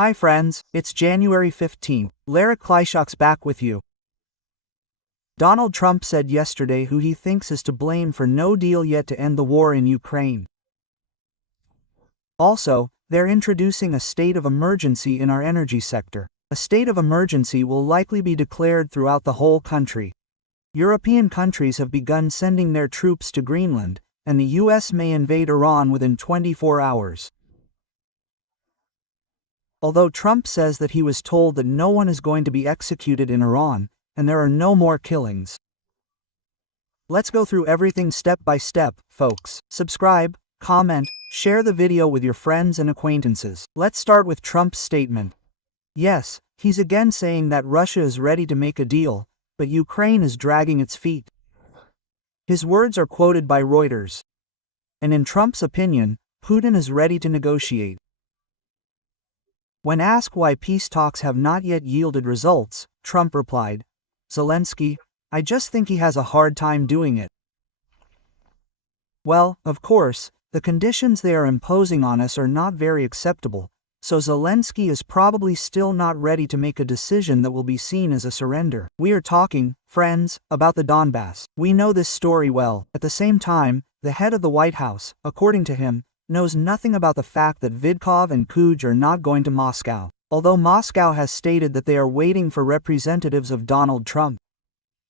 Hi friends, it's January 15th. Larry Klyczok's back with you. Donald Trump said yesterday who he thinks is to blame for no deal yet to end the war in Ukraine. Also, they're introducing a state of emergency in our energy sector. A state of emergency will likely be declared throughout the whole country. European countries have begun sending their troops to Greenland, and the US may invade Iran within 24 hours. Although Trump says that he was told that no one is going to be executed in Iran, and there are no more killings. Let's go through everything step by step, folks. Subscribe, comment, share the video with your friends and acquaintances. Let's start with Trump's statement. Yes, he's again saying that Russia is ready to make a deal, but Ukraine is dragging its feet. His words are quoted by Reuters. And in Trump's opinion, Putin is ready to negotiate. When asked why peace talks have not yet yielded results, Trump replied, "Zelensky, I just think he has a hard time doing it." Well, of course, the conditions they are imposing on us are not very acceptable, so Zelensky is probably still not ready to make a decision that will be seen as a surrender. We are talking, friends, about the Donbass. We know this story well. At the same time, the head of the White House, according to him, knows nothing about the fact that Vidkov and Kuj are not going to Moscow, although Moscow has stated that they are waiting for representatives of Donald Trump.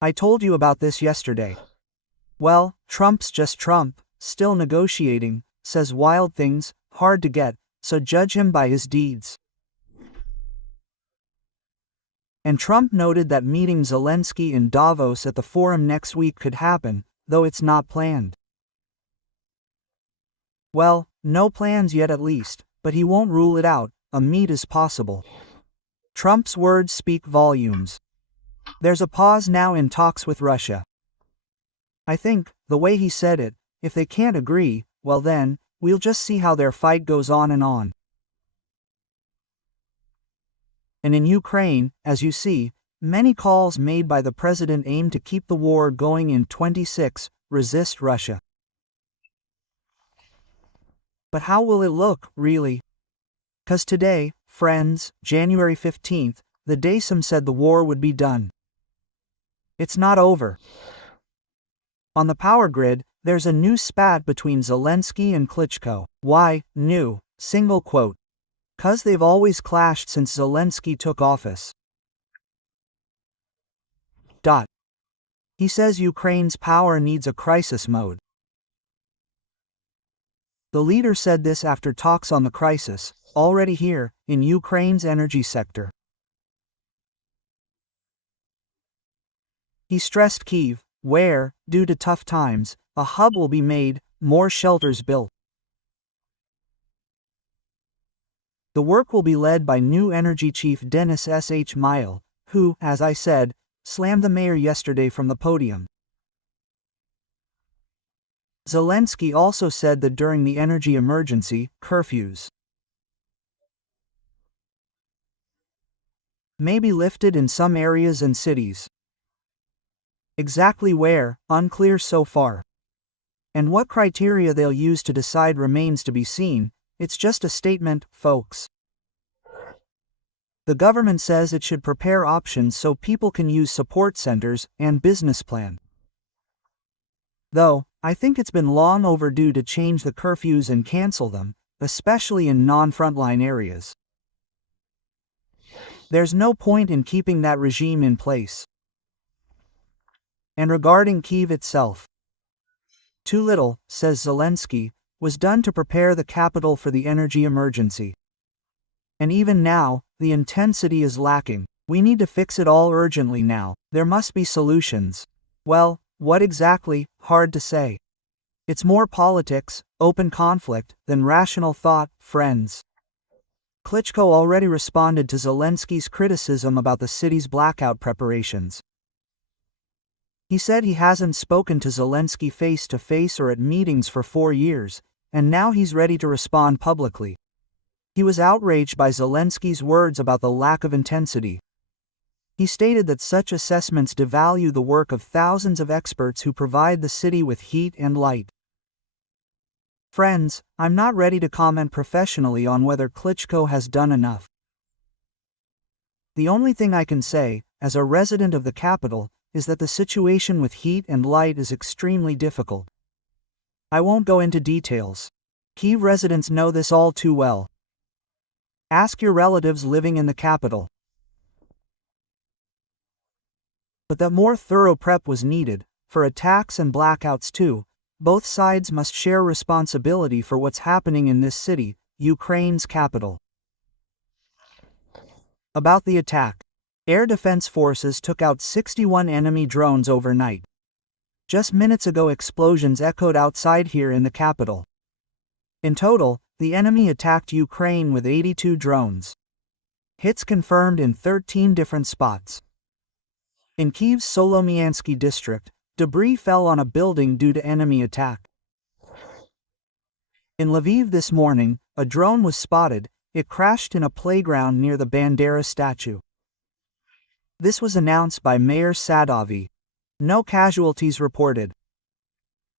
I told you about this yesterday. Well, Trump's just Trump, still negotiating, says wild things, hard to get, so judge him by his deeds. And Trump noted that meeting Zelensky in Davos at the forum next week could happen, though it's not planned. Well, no plans yet at least, but he won't rule it out. A meet is possible. Trump's words speak volumes. There's a pause now in talks with Russia. I think, the way he said it, if they can't agree, well then, we'll just see how their fight goes on and on. And in Ukraine, as you see, many calls made by the president aim to keep the war going in 26, resist Russia. But how will it look, really? 'Cause today, friends, January 15th, the day some said the war would be done. It's not over. On the power grid, there's a new spat between Zelensky and Klitschko. Why, new, single quote. 'Cause they've always clashed since Zelensky took office. He says Ukraine's power needs a crisis mode. The leader said this after talks on the crisis, already here, in Ukraine's energy sector. He stressed Kyiv, where, due to tough times, a hub will be made, more shelters built. The work will be led by new energy chief Denis Shmyhal, who, as I said, slammed the mayor yesterday from the podium. Zelensky also said that during the energy emergency, curfews may be lifted in some areas and cities. Exactly where, unclear so far. And what criteria they'll use to decide remains to be seen. It's just a statement, folks. The government says it should prepare options so people can use support centers and business plan. Though, I think it's been long overdue to change the curfews and cancel them, especially in non-frontline areas. There's no point in keeping that regime in place. And regarding Kyiv itself, too little, says Zelensky, was done to prepare the capital for the energy emergency. And even now, the intensity is lacking. We need to fix it all urgently now. There must be solutions. Well, what exactly, hard to say. It's more politics, open conflict, than rational thought, friends. Klitschko already responded to Zelensky's criticism about the city's blackout preparations. He said he hasn't spoken to Zelensky face-to-face or at meetings for 4 years, and now he's ready to respond publicly. He was outraged by Zelensky's words about the lack of intensity. He stated that such assessments devalue the work of thousands of experts who provide the city with heat and light. Friends, I'm not ready to comment professionally on whether Klitschko has done enough. The only thing I can say, as a resident of the capital, is that the situation with heat and light is extremely difficult. I won't go into details. Kyiv residents know this all too well. Ask your relatives living in the capital. But that more thorough prep was needed, for attacks and blackouts too. Both sides must share responsibility for what's happening in this city, Ukraine's capital. About the attack. Air Defense Forces took out 61 enemy drones overnight. Just minutes ago explosions echoed outside here in the capital. In total, the enemy attacked Ukraine with 82 drones. Hits confirmed in 13 different spots. In Kyiv's Solomiansky district, debris fell on a building due to enemy attack. In Lviv this morning, a drone was spotted. It crashed in a playground near the Bandera statue. This was announced by Mayor Sadovy. No casualties reported.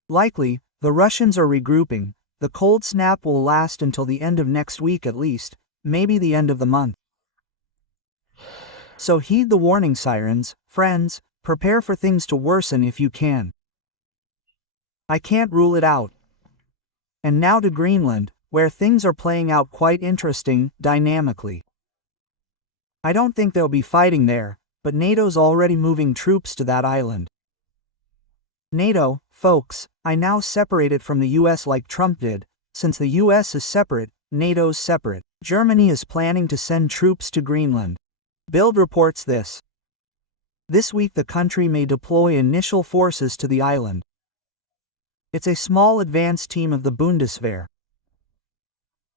Likely, the Russians are regrouping. The cold snap will last until the end of next week at least, maybe the end of the month. So heed the warning sirens, friends, prepare for things to worsen if you can. I can't rule it out. And now to Greenland, where things are playing out quite interesting, dynamically. I don't think they'll be fighting there, but NATO's already moving troops to that island. NATO, folks, I now separate it from the US like Trump did. Since the US is separate, NATO's separate. Germany is planning to send troops to Greenland. Bild reports this. This week the country may deploy initial forces to the island. It's a small advance team of the Bundeswehr.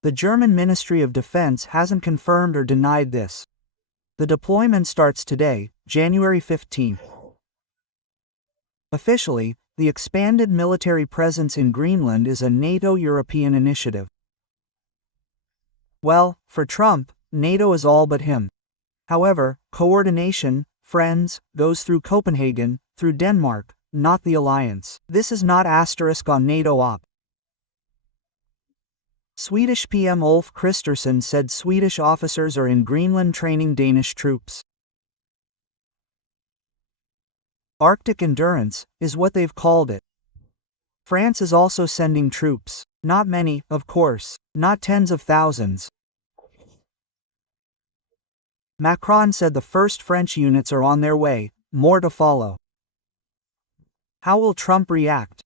The German Ministry of Defense hasn't confirmed or denied this. The deployment starts today, January 15th. Officially, the expanded military presence in Greenland is a NATO European initiative. Well, for Trump, NATO is all but him. However, coordination, friends, goes through Copenhagen, through Denmark, not the alliance. This is not asterisk on NATO op. Swedish PM Ulf Kristersson said Swedish officers are in Greenland training Danish troops. Arctic endurance is what they've called it. France is also sending troops. Not many, of course, not tens of thousands. Macron said the first French units are on their way, more to follow. How will Trump react?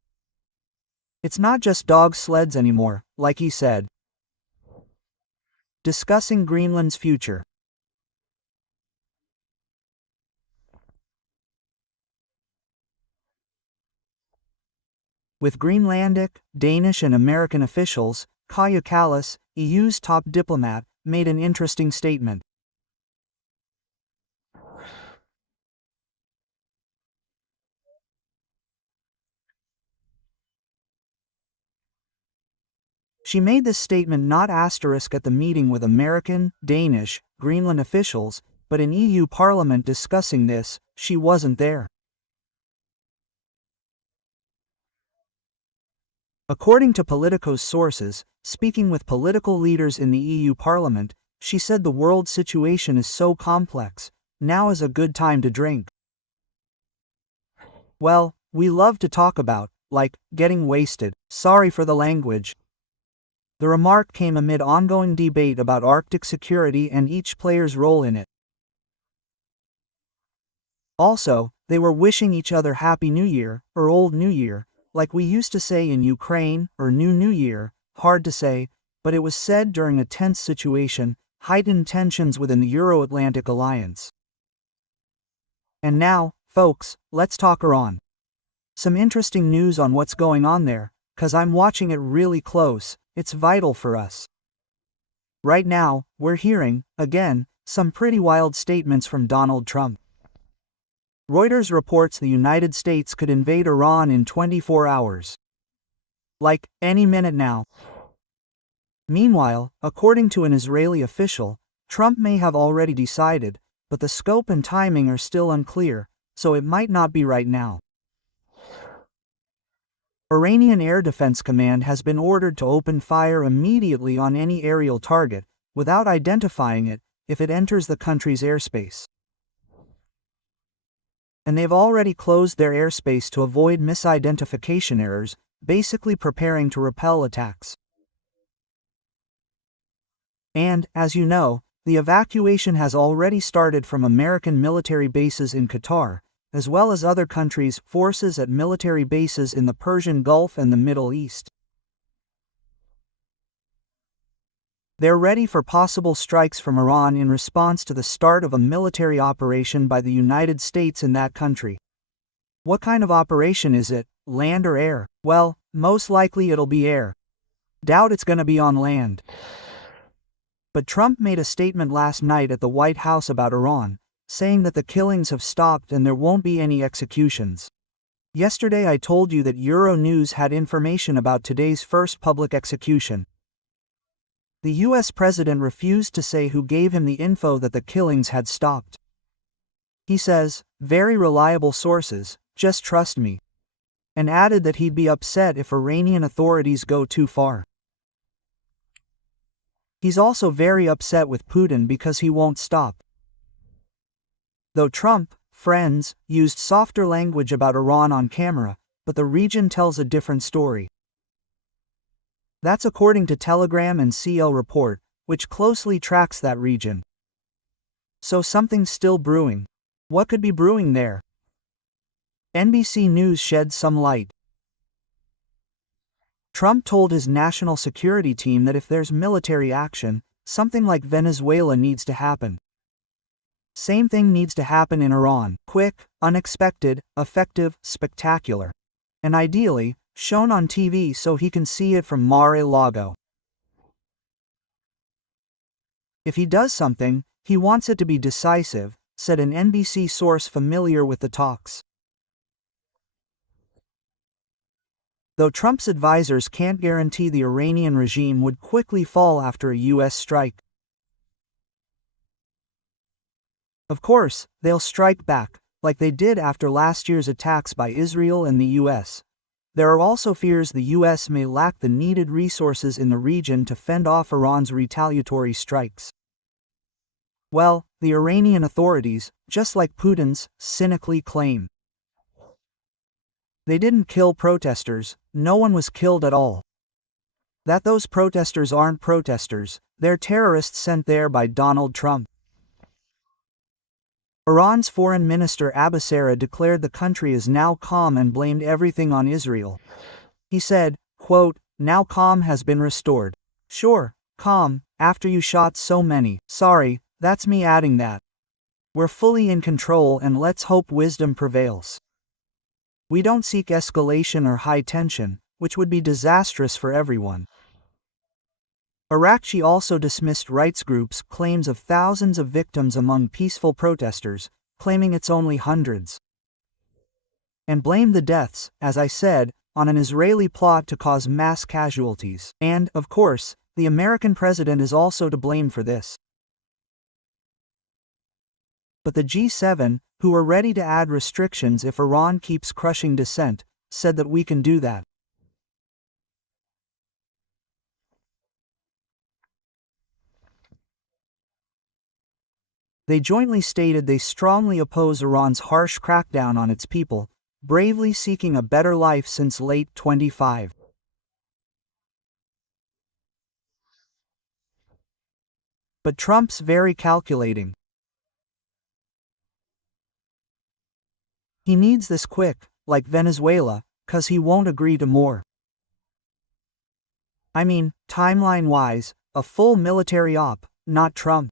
It's not just dog sleds anymore, like he said. Discussing Greenland's future. With Greenlandic, Danish and American officials, Kaja Kallas, EU's top diplomat, made an interesting statement. She made this statement not asterisk at the meeting with American, Danish, Greenland officials, but in EU Parliament discussing this. She wasn't there. According to Politico's sources, speaking with political leaders in the EU Parliament, she said the world situation is so complex, now is a good time to drink. Well, we love to talk about, like, getting wasted. Sorry for the language. The remark came amid ongoing debate about Arctic security and each player's role in it. Also, they were wishing each other Happy New Year, or Old New Year, like we used to say in Ukraine, or New Year, hard to say, but it was said during a tense situation, heightened tensions within the Euro-Atlantic alliance. And now, folks, let's talk Iran. Some interesting news on what's going on there, 'cause I'm watching it really close. It's vital for us. Right now, we're hearing, again, some pretty wild statements from Donald Trump. Reuters reports the United States could invade Iran in 24 hours. Like, any minute now. Meanwhile, according to an Israeli official, Trump may have already decided, but the scope and timing are still unclear, so it might not be right now. Iranian Air Defense Command has been ordered to open fire immediately on any aerial target, without identifying it, if it enters the country's airspace. And they've already closed their airspace to avoid misidentification errors, basically preparing to repel attacks. And, as you know, the evacuation has already started from American military bases in Qatar, as well as other countries' forces at military bases in the Persian Gulf and the Middle East. They're ready for possible strikes from Iran in response to the start of a military operation by the United States in that country. What kind of operation is it, land or air? Well, most likely it'll be air. Doubt it's gonna be on land. But Trump made a statement last night at the White House about Iran, saying that the killings have stopped and there won't be any executions. Yesterday I told you that Euronews had information about today's first public execution. The US president refused to say who gave him the info that the killings had stopped. He says, "Very reliable sources, just trust me," and added that he'd be upset if Iranian authorities go too far. He's also very upset with Putin because he won't stop. Though Trump, friends, used softer language about Iran on camera, but the region tells a different story. That's according to Telegram and CL Report, which closely tracks that region. So something's still brewing. What could be brewing there? NBC News sheds some light. Trump told his national security team that if there's military action, something like Venezuela needs to happen. Same thing needs to happen in Iran, quick, unexpected, effective, spectacular. And ideally, shown on TV so he can see it from Mar-a-Lago. If he does something, he wants it to be decisive, said an NBC source familiar with the talks. Though Trump's advisors can't guarantee the Iranian regime would quickly fall after a US strike. Of course, they'll strike back, like they did after last year's attacks by Israel and the US. There are also fears the US may lack the needed resources in the region to fend off Iran's retaliatory strikes. Well, the Iranian authorities, just like Putin's, cynically claim. They didn't kill protesters, no one was killed at all. That those protesters aren't protesters, they're terrorists sent there by Donald Trump. Iran's foreign minister Abbasera declared the country is now calm and blamed everything on Israel. He said, quote, "Now calm has been restored. Sure, calm, after you shot so many. Sorry, that's me adding that. We're fully in control and let's hope wisdom prevails. We don't seek escalation or high tension, which would be disastrous for everyone." Arakchi also dismissed rights groups' claims of thousands of victims among peaceful protesters, claiming it's only hundreds. And blamed the deaths, as I said, on an Israeli plot to cause mass casualties. And, of course, the American president is also to blame for this. But the G7, who are ready to add restrictions if Iran keeps crushing dissent, said that we can do that. They jointly stated they strongly oppose Iran's harsh crackdown on its people, bravely seeking a better life since late 25. But Trump's very calculating. He needs this quick, like Venezuela, 'cause he won't agree to more. I mean, timeline-wise, a full military op, not Trump.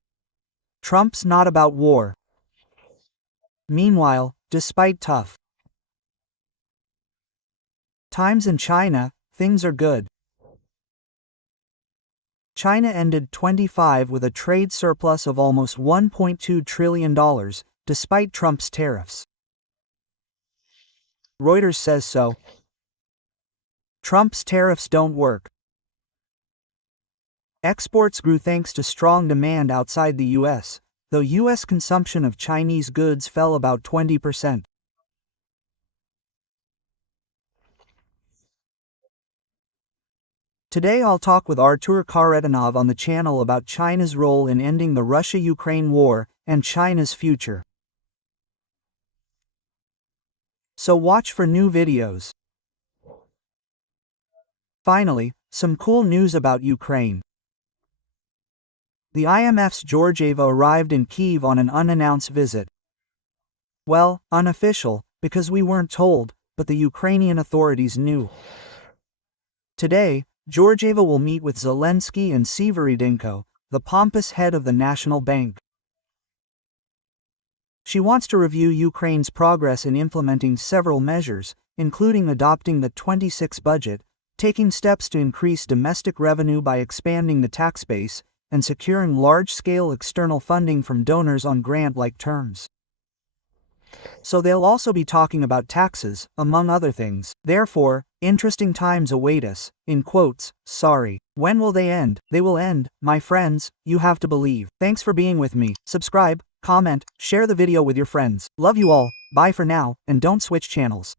Trump's not about war. Meanwhile, despite tough times in China, things are good. China ended 25 with a trade surplus of almost $1.2 trillion, despite Trump's tariffs. Reuters says so. Trump's tariffs don't work. Exports grew thanks to strong demand outside the US, though US consumption of Chinese goods fell about 20%. Today I'll talk with Artur Karetanov on the channel about China's role in ending the Russia-Ukraine war and China's future. So watch for new videos. Finally, some cool news about Ukraine. The IMF's Georgieva arrived in Kyiv on an unannounced visit. Well, unofficial, because we weren't told, but the Ukrainian authorities knew. Today, Georgieva will meet with Zelensky and Severodynko, the pompous head of the National Bank. She wants to review Ukraine's progress in implementing several measures, including adopting the 26 budget, taking steps to increase domestic revenue by expanding the tax base, and securing large-scale external funding from donors on grant-like terms. So they'll also be talking about taxes, among other things. Therefore, interesting times await us, in quotes, sorry. When will they end? They will end, my friends, you have to believe. Thanks for being with me. Subscribe, comment, share the video with your friends. Love you all, bye for now, and don't switch channels.